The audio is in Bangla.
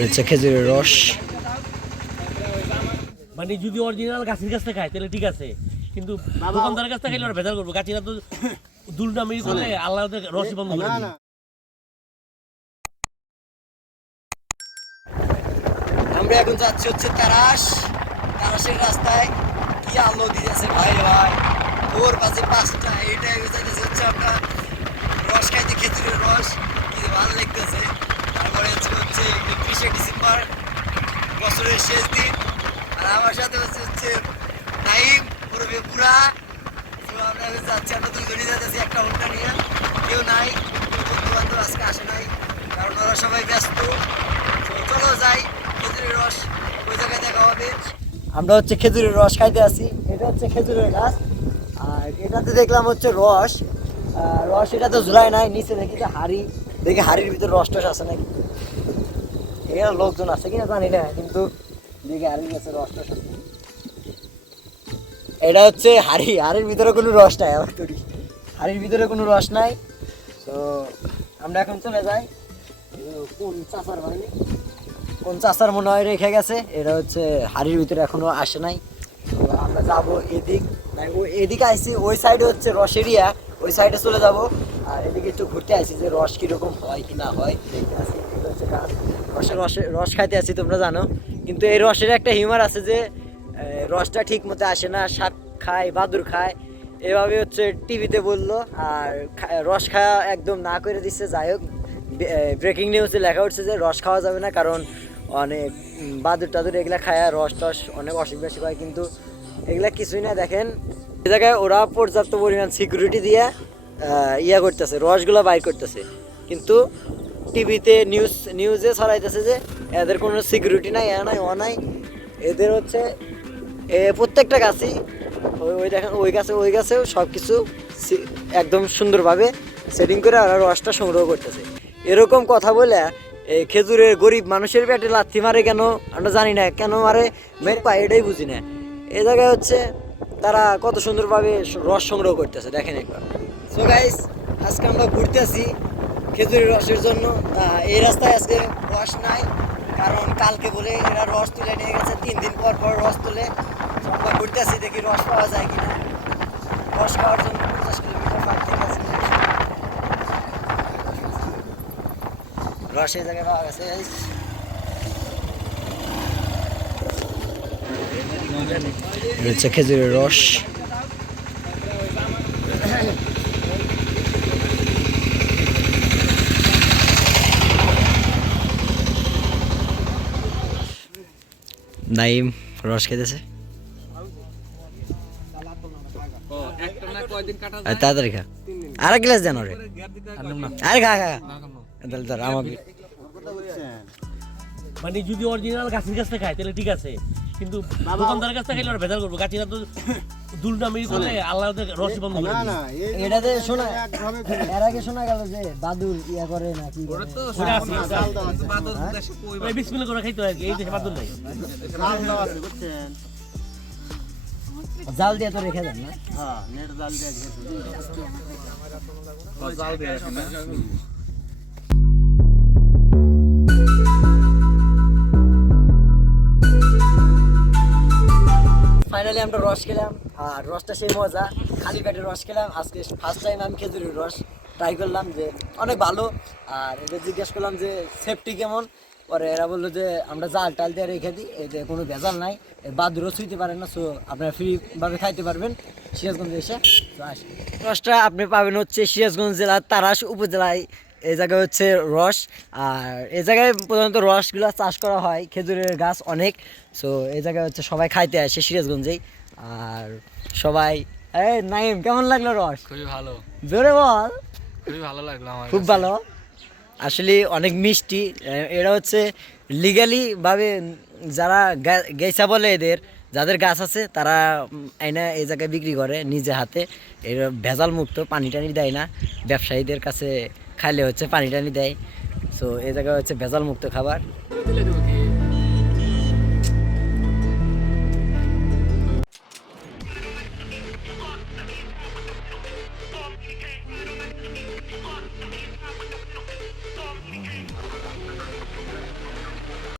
হচ্ছে খেজুরের রস। মানে যদি অরিজিনাল গাছের কাছ থেকে খায় তাহলে ঠিক আছে, কিন্তু দোকানদারের কাছ থেকে খাইলে ওরা ভেজাল করবো। গাছিরা তো দুলনামি করে আল্লাহ রসই বন্ধ করে দিবে। আমরা এখন যাচ্ছি হচ্ছে তারাশের রাস্তায়। কি আলো দিয়েছে ভাই ভাই, ভোর বাজে 5টা। এটাই হচ্ছে আমরা রস খাইতে, খেজুরের রস, কি ভালো লাগতেছে। তারপরে হচ্ছে 31শে ডিসেম্বর, বছরের শেষ দিন। আর আমার সাথে হচ্ছে নাইম পুরা। তো আমরা যাচ্ছি, আমরা দুজনই যাচ্ছি একটা হোন্ডা নিয়ে। কেউ নাই, বন্ধু বান্ধব আজকে আসে নাই, কারণ ওরা সবাই ব্যস্ত। তো চলো যাই, খেজুরের রস ওই জায়গায় দেখা হবে। আমরা হচ্ছে খেজুরের রস খাইতে আসি। এটা হচ্ছে খেজুরের গাছ, আর এটাতে দেখলাম হচ্ছে রস। এটা তো ঝুলায় নাই, নিচে দেখি যে হাড়ি, দেখি হাড়ির ভিতরে রস টস আছে নাকি। এখানে লোকজন আছে কিনা জানি না, কিন্তু দেখি হাড়ির কাছে রস টস আছে। এটা হচ্ছে হাড়ির ভিতরে কোনো রস নাই। আবার তৈরি হাড়ির ভিতরে কোনো রস নাই। তো আমরা এখন চলে যাই। কোন চাষার মনে হয় রেখে গেছে। এটা হচ্ছে হাড়ির ভিতরে এখনো আসে নাই। তো আমরা যাবো এদিকে আইসি, ওই সাইডে হচ্ছে রস এরিয়া, ওই সাইডে চলে যাব। আর এদিকে একটু ঘুরতে আসি যে রস কিরকম হয় কি না হয় দেখতে আসি। রস খাইতে আসি, তোমরা জানো। কিন্তু এই রসের একটা হিউমার আছে যে রসটা ঠিক মতো আসে না, সাপ খায়, বাদুর খায়, এভাবে হচ্ছে টিভিতে বললো। আর রস খাওয়া একদম না করে দিচ্ছে। যাই হোক, ব্রেকিং নিউজে লেখা উঠছে যে রস খাওয়া যাবে না, কারণ অনেক বাদুর টাদুর এগুলা খায়, রস টস অনেক অসুখ বিসুখ হয়। কিন্তু এগুলা কিছুই না। দেখেন এ জায়গায় ওরা পর্যাপ্ত পরিমাণ সিকিউরিটি দিয়ে করতেছে, রসগুলো বাইর করতেছে। কিন্তু টিভিতে নিউজে ছড়াইতেছে যে এদের কোনো সিকিউরিটি নাই, নাই ও নাই। এদের হচ্ছে প্রত্যেকটা গাছই, ওই দেখেন ওই গাছেও সব কিছু একদম সুন্দরভাবে সেটিং করে ওরা রসটা সংগ্রহ করতেছে। এরকম কথা বলে খেজুরের গরিব মানুষের পেটে লাথি মারে কেন আমরা জানি না, কেন মারে মেরে পায় এটাই বুঝি না। এই জায়গায় হচ্ছে তারা কত সুন্দরভাবে রস সংগ্রহ করতেছে, দেখেন একবার। সো গাইস, আজকে আমরা ঘুরতেছি খেজুরের রসের জন্য। এই রাস্তায় আজকে রস নাই, কারণ কালকে বলে এরা রস তুলে নিয়ে গেছে। 3 দিন পর পর রস তুলে। আমরা ঘুরতেছি, দেখি রস পাওয়া যায় কিনা। রস খাওয়ার জন্য 50 কিলোমিটার পার থেকে আছে রস, এই জায়গায় পাওয়া গেছে। হচ্ছে খেজুরের রস। নাইম রস খেতেছে, তাড়াতাড়ি খা। আর এক গ্লাস দেন ওরে, আরে খা খা। আমাকে মানে যদি অরিজিনাল গাছের কাছ থেকে খায় তাহলে ঠিক আছে, কিন্তু দোকানদারের কাছ থেকে খাইলে ওরা ভেজাল করবো। গাছিরা তো দুলনামি করে আল্লাহ রসই বন্ধ করে দিবে। এটাতে শোনা, এর আগে শোনা গেল যে বাদুর করে নাকি, বিসমিল্লাহ করে খাইতে হয়। এই দেশে বাদুর নাই, জাল দিয়ে তো রেখে দেন না। ফাইনালি আমরা রস খেলাম, আর রসটা সেই মজা। খালি পেটে রস খেলাম আজকে ফার্স্ট টাইম। আমি খেজুরের রস ট্রাই করলাম, যে অনেক ভালো। আর এদের জিজ্ঞেস করলাম যে সেফটি কেমন, পরে এরা বললো যে আমরা জাল টাল দিয়ে রেখে দিই, এতে কোনো ভেজাল নাই, বাদুরও ছুঁইতে পারেন না। সো আপনারা ফ্রিভাবে খাইতে পারবেন সিরাজগঞ্জে এসে। তো রসটা আপনি পাবেন হচ্ছে সিরাজগঞ্জ জেলার তারাশ উপজেলায়। এই জায়গায় হচ্ছে রস, আর এই জায়গায় প্রধানত রসগুলো চাষ করা হয়, খেজুরের গাছ অনেক। সো এই জায়গায় হচ্ছে সবাই খাইতে আসে সিরাজগঞ্জেই। আর সবাই নাইম, কেমন লাগলো রস? খুবই ভালো, জোরে বল। খুবই ভালো লাগলো আমার, খুব ভালো। আসলে অনেক মিষ্টি। এরা হচ্ছে লিগালি ভাবে যারা গেছা বলে, এদের যাদের গাছ আছে তারা আইনা এই জায়গায় বিক্রি করে নিজে হাতে। এরা ভেজাল মুক্ত, পানি টানি দেয় না ব্যবসায়ীদের কাছে। খাইলে হচ্ছে পানি টানি দেয়। সো এই জায়গায় হচ্ছে ভেজাল মুক্ত খাবার।